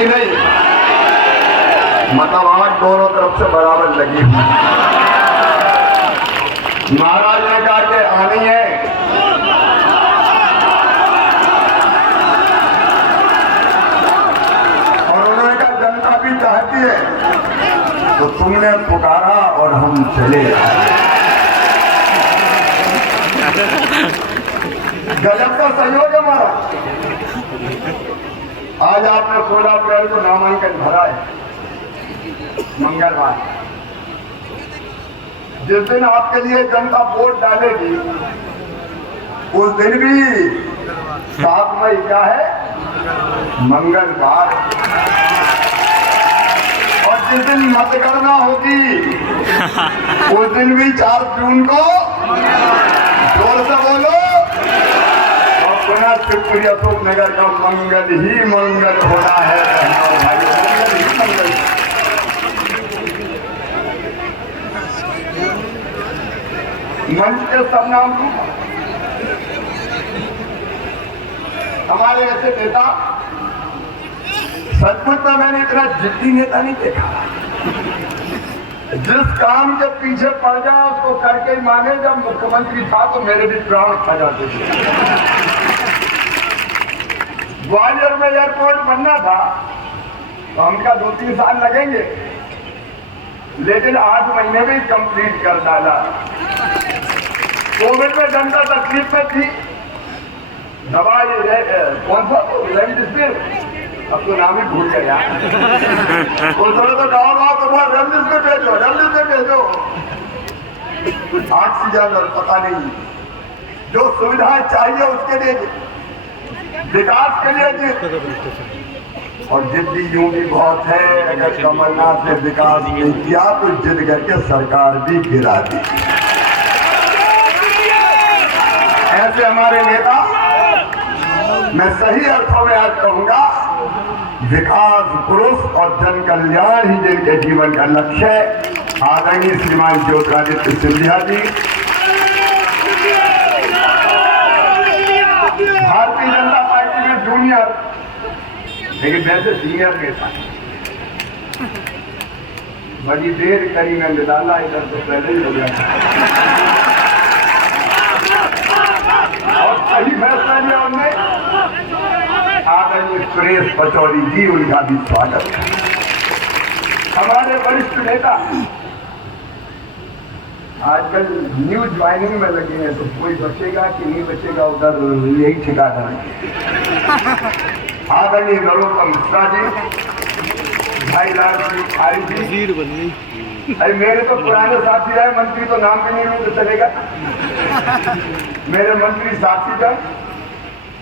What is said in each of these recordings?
कि नहीं? मतलब आग दोनों तरफ से बराबर लगी। महाराज ने कहा कि आनी है, और उन्होंने कहा जनता भी चाहती है, तो तुमने पुकारा और हम चले आए। गजब का सहयोग है हमारा। आज आपने 16 अप्रैल को नामांकन भरा है, मंगलवार। जिस दिन आपके लिए जनता वोट डालेगी उस दिन भी 7 मई क्या है? मंगलवार। और जिस दिन मतगणना होगी उस दिन भी 4 जून को। जोर से बोलो। और पुनः शिवपुरी अशोक नगर का मंगल ही मंगल होना है भाई, मंगल ही मंगल। मंच के सब नाम हमारे ऐसे नेता, सचमुच में मैंने इतना जिद्दी नेता नहीं देखा। जिस काम के पीछे पड़ जाए उसको करके ही माने। जब मुख्यमंत्री था तो मेरे भी प्राण खा जाते थे। ग्वालियर में एयरपोर्ट बनना था तो हमका 2-3 साल लगेंगे, लेकिन 8 महीने में कंप्लीट कर डाला। कोविड में जनता तकलीफ में थी, दवाई कौन सा रेमडेसिविर, अब तो नाम ही भूल गया। उस समय तो गाँव तो बहुत रेमडेसिविर भेजो, रेमडेसिविर भेजो। ऑक्सीजन और पता नहीं जो सुविधाएं चाहिए उसके लिए, विकास के लिए। और जिद्दी यूं भी बहुत है, अगर कमलनाथ ने विकास नहीं किया तो जिद करके सरकार भी गिरा दी। ऐसे हमारे नेता, मैं सही अर्थों में आज कहूंगा, विकास पुरुष और जन कल्याण ही जिनके जीवन का लक्ष्य है। आदरणीय श्रीमान ज्योतिरादित्य सिंधिया जी भारतीय जनता पार्टी में जूनियर, लेकिन वैसे सीनियर नेता। बड़ी देर करी मैं निकाला, इधर तो पहले ही हो गया और सही फैसला लिया उनने। आदरणीय सुरेश पचौरी जी, उनका भी स्वागत है। हमारे वरिष्ठ नेता आजकल न्यू ज्वाइनिंग में लगे हैं, तो कोई बचेगा कि नहीं बचेगा उधर यही ठिकाना है। आदरणीय नरोत्तम मिश्रा जी, भाई लाल सिंह आर्य जी, अरे मेरे तो पुराने साथी रहे मंत्री, तो नाम भी नहीं लूं तो चलेगा। मेरे मंत्री साथीगण,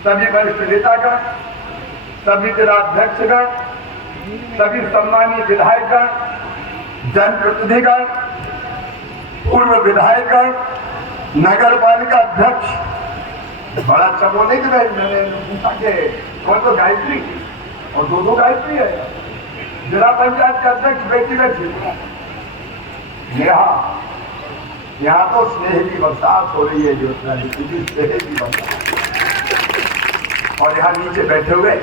सभी वरिष्ठ नेतागण, सभी जिलाध्यक्षगण, सभी सम्मानीय विधायकगण, जनप्रतिनिधिगण, पूर्व विधायकगण, नगर पालिका अध्यक्ष। बड़ा अच्छा बोले कि भाई मैंने पूछा कि कौन तो गायत्री और 2 गायत्री है। जिला पंचायत के अध्यक्ष बेटी बैठी, यहाँ तो स्नेह की बरसात हो रही है, ज्योतिरादित्य जी स्नेह की बरसात। और यहाँ नीचे बैठे हुए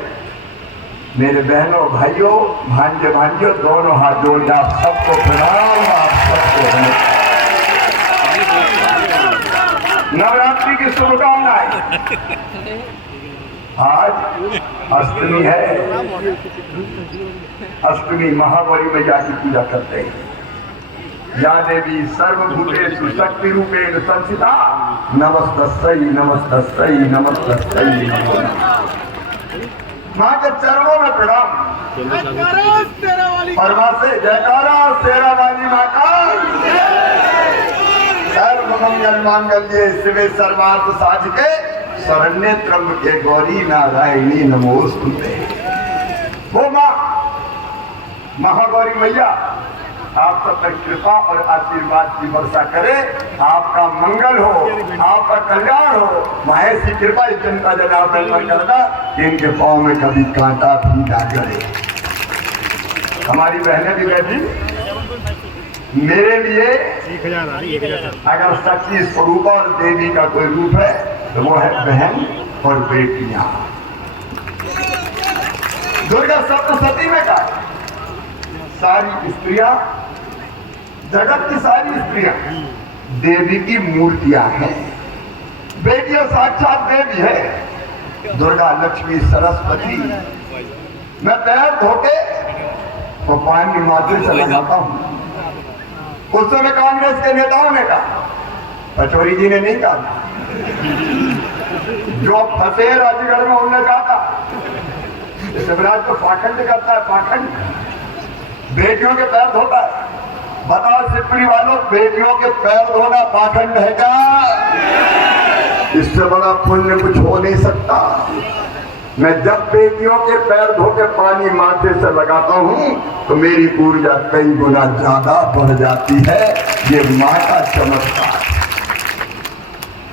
मेरे बहनों भाइयों, भांजे भांजियों, दोनों हाथ जोड़ के आप सबको प्रणाम। आप सबको नवरात्रि की शुभकामनाएं। आज अष्टमी है, अष्टमी महागौरी मैया की पूजा करते हैं। या देवी सर्वभूतेषु शक्ति रूपेण संस्थिता, नमस्तस्यै नमस्तस्यै नमस्तस्यै नमो नमः। मां के चरणों में प्रणाम। परमा से जयकारा शेरा वाली माता। सर्व मंगल मांगल्ये शिवे सर्वार्थ साधिके, शरण्ये त्र्यंबके गौरी नारायणी नमोस्तुते। वो मां महागौरी मैया आप सब पर कृपा और आशीर्वाद की वर्षा करे। आपका मंगल हो, आपका कल्याण हो। मैं ऐसी कृपा इस जनता जनार्दन पर करना कि इनके पाँव में कभी कांटा भी ना करे। हमारी बहनें भी बैठी, मेरे लिए अगर शक्ति स्वरूप और देवी का कोई रूप है तो वो है बहन और बेटियां। दुर्गा सप्तशती में कहा सारी स्त्रियां, जगत की सारी स्त्रियां देवी की मूर्तियां हैं। बेटियां साक्षात देवी है, दुर्गा लक्ष्मी सरस्वती। मैं पैर धोके तो पानी माथे से लगाता हूं। उस समय कांग्रेस के नेताओं ने कहा, पचौरी जी ने नहीं कहा, जो फंसे राजगढ़ में उन्होंने कहा था शिवराज तो पाखंड करता है, पाखंड बेटियों के पैर धोता है। बताओ सिपड़ी वालों, बेटियों के पैर धोना पाखंड है क्या? इससे बड़ा पुण्य कुछ हो नहीं सकता। मैं जब बेटियों के पैर धो के पानी माथे से लगाता हूं तो मेरी ऊर्जा कई गुना ज्यादा बढ़ जाती है। ये माँ का चमत्कार,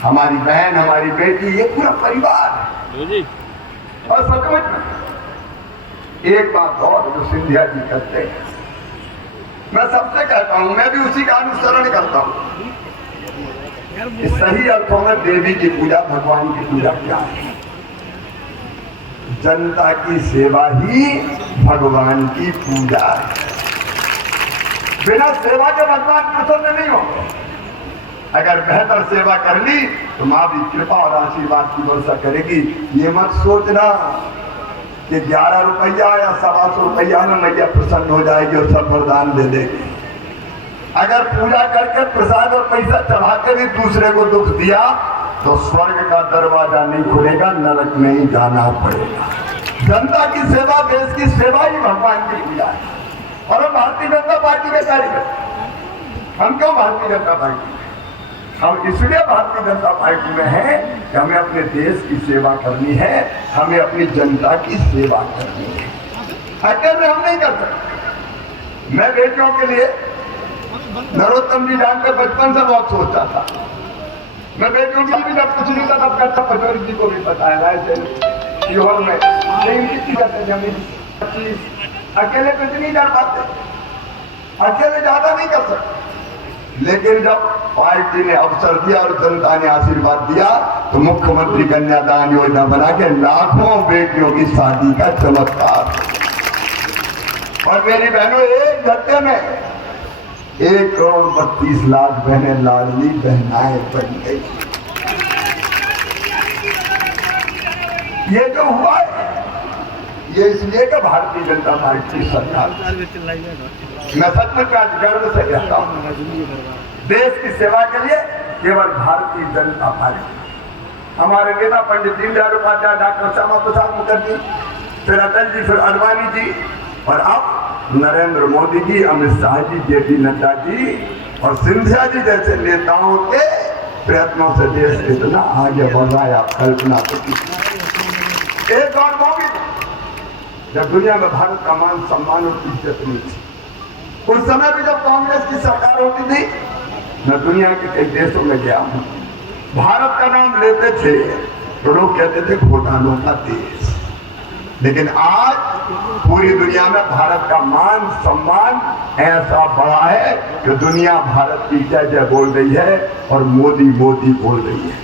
हमारी बहन, हमारी बेटी, ये पूरा परिवार है। और सचमुच में एक बात और जो सिंधिया जी करते हैं, मैं सबसे कहता हूं, मैं भी उसी का अनुसरण करता हूं। इस सही अर्थों में देवी की पूजा, भगवान की पूजा क्या है? जनता की सेवा ही भगवान की पूजा है। बिना सेवा के भगवान प्रसन्न नहीं होंगे। अगर बेहतर सेवा कर ली तो माँ भी कृपा और आशीर्वाद की वर्षा करेगी। ये मत सोचना कि 11 रुपया या 125 रुपया में मैया प्रसन्न हो जाएगी और सब वरदान दे देगी। अगर पूजा करके प्रसाद और पैसा चढ़ा के भी दूसरे को दुख दिया तो स्वर्ग का दरवाजा नहीं खुलेगा, नरक में ही जाना पड़ेगा। जनता की सेवा, देश की सेवा ही भगवान की पूजा है। और हम भारतीय जनता पार्टी के कार्यकर्ता, हम क्यों भारतीय जनता पार्टी? हम इसलिए भारतीय जनता पार्टी में हैं कि हमें अपने देश की सेवा करनी है, हमें अपनी जनता की सेवा करनी है। अकेले हम नहीं कर सकते। मैं बेटियों के लिए, नरोत्तम जी जानते, बचपन से बहुत सोचता था। मैं बेटियों के लिए भी जब कुछ नहीं था तब करता, पचौरी जी को भी बताया सीहोर में कितनी करते जमीन 25, अकेले कुछ नहीं कर पाते, अकेले ज्यादा नहीं कर सकते। लेकिन जब पार्टी ने अवसर दिया और जनता ने आशीर्वाद दिया तो मुख्यमंत्री कन्यादान योजना बना के लाखों बेटियों की शादी का चमत्कार। और मेरी बहनों, एक झटके में 1,32,00,000 बहनें लाडली बहनाएं बन गई। ये जो हुआ है ये इसलिए कि भारतीय जनता पार्टी सरकार, मैं सचमुच आज गर्व से कहता हूँ, देश की सेवा के लिए केवल भारतीय जनता पार्टी। हमारे नेता पंडित दीनदयाल उपाध्याय, डॉक्टर श्यामा प्रसाद मुखर्जी, फिर अटल जी, फिर आडवाणी जी, और अब नरेंद्र मोदी जी, अमित शाह जी, जेपी नड्डा जी और सिंधिया जी जैसे नेताओं के प्रयत्नों से देश इतना आगे बढ़ रहा है, आप कल्पना तो कीजिए। एक और मौके जब दुनिया में भारत का मान सम्मान और इज्जत नहीं थी, उस समय भी जब कांग्रेस की सरकार होती थी, मैं दुनिया के कई देशों में गया हूं, भारत का नाम लेते थे तो लोग कहते थे घोटालों का देश। लेकिन आज पूरी दुनिया में भारत का मान सम्मान ऐसा बड़ा है कि दुनिया भारत की जय जय बोल रही है और मोदी मोदी बोल रही है।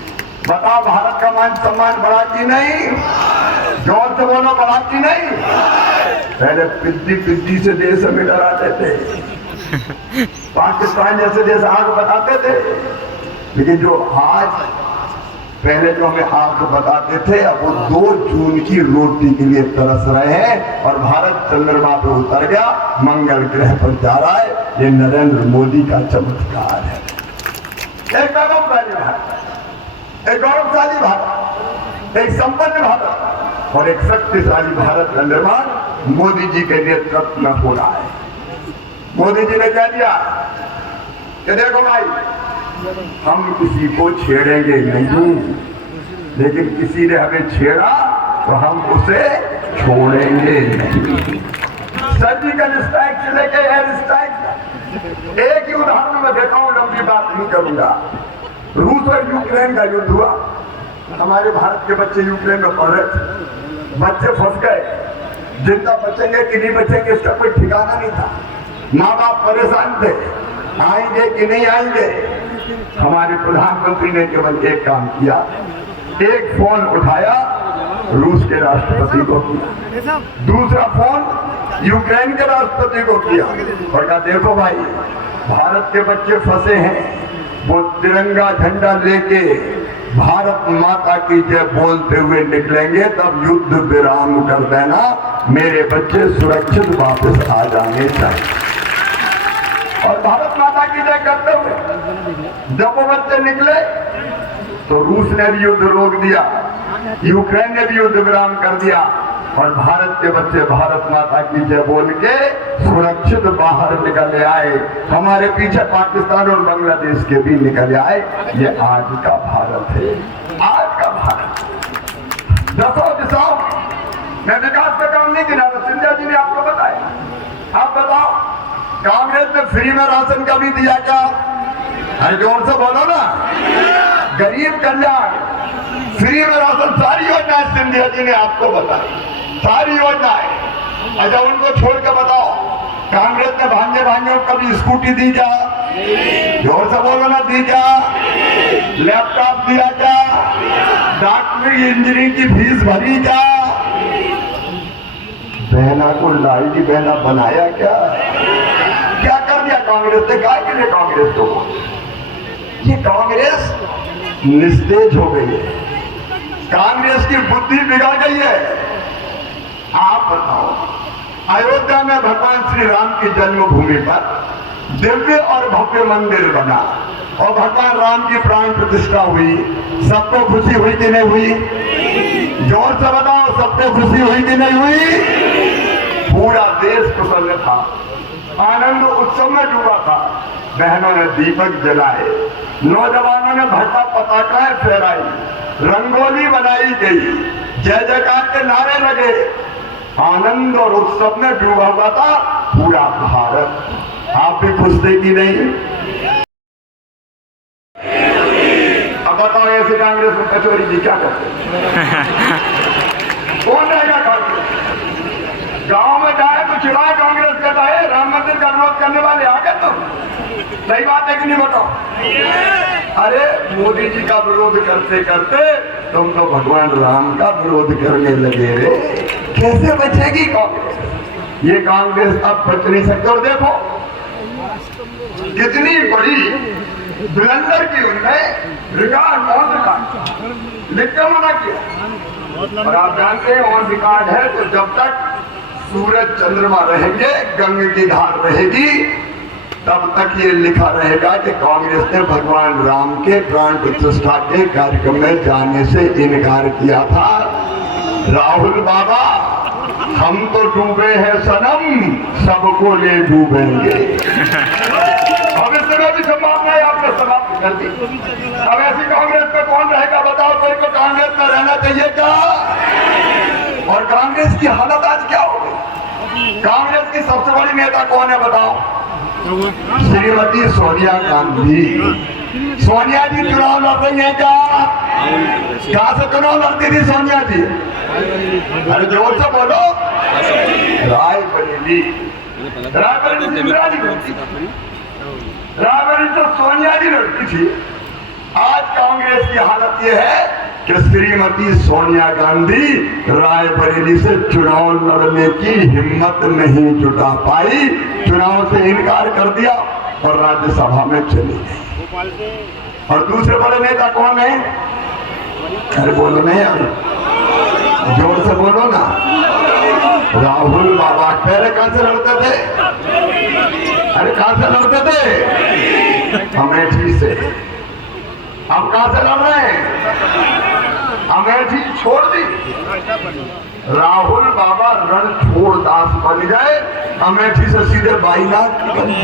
बताओ, भारत का मान सम्मान बढ़ा कि नहीं? जोर से बोलो, बढ़ा कि नहीं? पहले पिद्दी से देश में डराते थे, पाकिस्तान जैसे देश आग बताते थे, लेकिन जो आज पहले जो हमें आंख बताते थे, अब वो 2 जून की रोटी के लिए तरस रहे हैं और भारत चंद्रमा पे उतर गया, मंगल ग्रह पर जा रहा है। ये नरेंद्र मोदी का चमत्कार है। एक गौरवशाली भारत, एक गौरवशाली भारत, एक संपन्न भारत और एक शक्तिशाली भारत का निर्माण मोदी जी के नेतृत्व में हो रहा है। मोदी जी ने कह दिया कि देखो भाई, हम किसी को छेड़ेंगे नहीं, लेकिन किसी ने हमें छेड़ा तो हम उसे छोड़ेंगे नहीं। सर्जिकल स्ट्राइक से लेके एयर स्ट्राइक, एक ही उदाहरण में देखा हूं, लंबी बात नहीं करूंगा। रूस और यूक्रेन का युद्ध हुआ, हमारे भारत के बच्चे यूक्रेन में पढ़ रहे थे, बच्चे फंस गए, जिंदा बचेंगे कि नहीं बचेंगे इसका कोई ठिकाना नहीं था। माँ बाप परेशान थे, आएंगे कि नहीं आएंगे। हमारे प्रधानमंत्री ने केवल एक काम किया, एक फोन उठाया रूस के राष्ट्रपति को किया, दूसरा फोन यूक्रेन के राष्ट्रपति को किया और कहा देखो भाई, भारत के बच्चे फंसे हैं, वो तिरंगा झंडा लेके भारत माता की जय बोलते हुए निकलेंगे, तब युद्ध विराम कर देना, मेरे बच्चे सुरक्षित वापस आ जाने चाहिए। और भारत माता की जय करते हुए जब वो बच्चे निकले तो रूस ने भी युद्ध रोक दिया, यूक्रेन ने भी युद्ध विराम कर दिया और भारत के बच्चे भारत माता की जय बोल के सुरक्षित बाहर निकल आए। हमारे पीछे पाकिस्तान और बांग्लादेश के भी निकल आए। ये आज का भारत है, आज का भारत। दसों दिशाओं में विकास का काम नहीं किया, सिंधिया जी ने आपको बताया। आप बताओ, कांग्रेस ने फ्री में राशन का भी दिया क्या? अरे जोर से बोलो ना। गरीब कल्याण, फ्री में राशन, सारी योजनाएं सिंधिया जी ने आपको बताई, सारी योजनाएं। अच्छा उनको छोड़ के बताओ, कांग्रेस ने भांजे भांजियों को कभी स्कूटी दी क्या? जोर से बोलो ना, दी क्या? लैपटॉप दिया क्या? डॉक्टरी इंजीनियरिंग की फीस भरी क्या? बहना को लाडली बहना बनाया क्या? क्या कर दिया कांग्रेस ने? काय के लिए कांग्रेस को? ये कांग्रेस निस्तेज हो गई है, कांग्रेस की बुद्धि बिगड़ गई है। आप बताओ, अयोध्या में भगवान श्री राम की जन्मभूमि पर दिव्य और भव्य मंदिर बना और भगवान राम की प्राण प्रतिष्ठा हुई, सबको खुशी हुई कि नहीं हुई? जोर से बताओ, सबको खुशी हुई कि नहीं हुई? पूरा देश प्रसन्न था, आनंद उत्सव में डूबा था। बहनों ने दीपक जलाए, नौजवानों ने भड़का पताकाएं फहराई, रंगोली बनाई गई, जय जयकार के नारे लगे, आनंद और उत्सव में डूबा हुआ था पूरा भारत। आप भी खुश थे कि नहीं? अब बताओ, ऐसे कांग्रेस में कचौरी जी क्या करते? कौन रहेगा कांग्रेस? गांव में जाए तो चिल्लाए कांग्रेस कहता है राम मंदिर का विरोध करने वाले आ गए तुम। सही बात है कि नहीं बताओ? अरे मोदी जी का विरोध करते करते तुम तो भगवान राम का विरोध करने लगे रे। कैसे बचेगी कांग्रेस? ये कांग्रेस अब बच नहीं सकती। और देखो कितनी बड़ी ब्लंडर की उनने रिकॉर्ड ऑन रिकॉर्ड लिख कर मना किया। और आप जानते हैं ऑन रिकॉर्ड है तो जब तक सूरज चंद्रमा रहेंगे, गंगा की धार रहेगी, तब तक ये लिखा रहेगा कि कांग्रेस ने भगवान राम के प्राण प्रतिष्ठा के कार्यक्रम में जाने से इनकार किया था। राहुल बाबा, हम तो डूबे हैं सनम, सबको ले डूबेंगे। भविष्य में भी संभावनाएं आपने समाप्त कर दी। अब ऐसी कांग्रेस पे कौन रहेगा बताओ? कोई को कांग्रेस में रहना चाहिए क्या? और कांग्रेस की हालत आज क्या हो गई? कांग्रेस की सबसे बड़ी नेता कौन है बताओ? श्रीमती सोनिया गांधी। सोनिया जी चुनाव लड़ रही है क्या? कहां से चुनाव लड़ती थी सोनिया जी? अरे जोर से बोलो। रायबरेली। रायबरेली तो सोनिया जी लड़ती थी। आज कांग्रेस की हालत यह है कि श्रीमती सोनिया गांधी रायबरेली से चुनाव लड़ने की हिम्मत नहीं जुटा पाई, चुनाव से इनकार कर दिया और राज्यसभा में चली गई। और दूसरे बड़े नेता कौन है? अरे बोलो नहीं यार, जोर से बोलो ना। राहुल बाबा। पहले कहां से लड़ते थे? अरे कहां से लड़ते थे? अमेठी से। अब कहां से लड़ रहे हैं? अमेठी छोड़ दी। राहुल बाबा रणछोड़ दास बन गए, अमेठी से सीधे बाईनाथ निकल गए।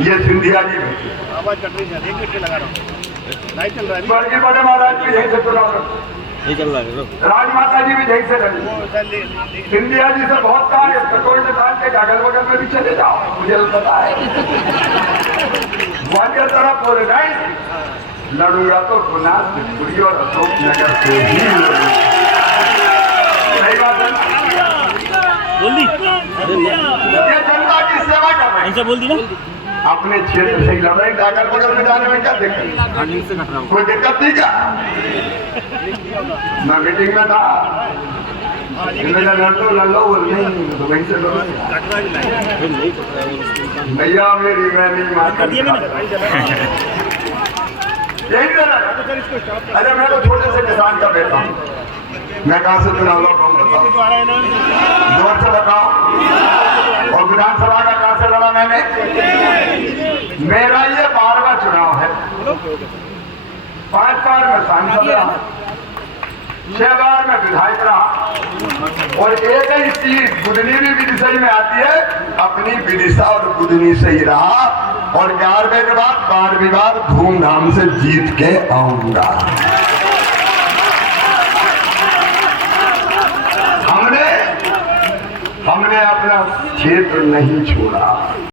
ये सिंधिया जी बड़े बड़े महाराज भी यहीं से चुनाव राजमाता जी भी यहीं से लड़ी। सिंधिया जी से बहुत कार्य पेट्रोल दुकान के अगल बगल में भी चले जाओ, मुझे पता है। वालिया तरफ बोले नहीं लड़ूंगा तो गुनापुरी और अशोक नगर से ही लड़ूंगा। सही बात है ना? बोल दी। ये जनता की सेवा कर रहे हैं। बोल दी ना। अपने क्षेत्र से ही लड़ रहे हैं, अगल बगल में जाने में क्या दिक्कत? कोई दिक्कत नहीं क्या? मैं मीटिंग में था, लड़ लो बोल नहीं तो वहीं से लो भैया, मेरी मैं नहीं मानता यही लड़ा। अरे मैं तो छोटे से किसान का बेटा हूँ, मैं कहाँ से चुनाव लड़ रहा हूँ बताओ, जोर से बताओ। और विधानसभा का कहाँ से लड़ा मैंने? मेरा ये 12वां चुनाव है। 5 बार मैं सांसद रहा, 6 बार मैं विधायक रहा, और एक ही सीट बुधनी भी विदिशा में आती है, अपनी विदिशा और बुधनी से ही रहा, और 11वें के बाद 12वीं बार धूमधाम से जीत के आऊंगा। हमने अपना क्षेत्र नहीं छोड़ा।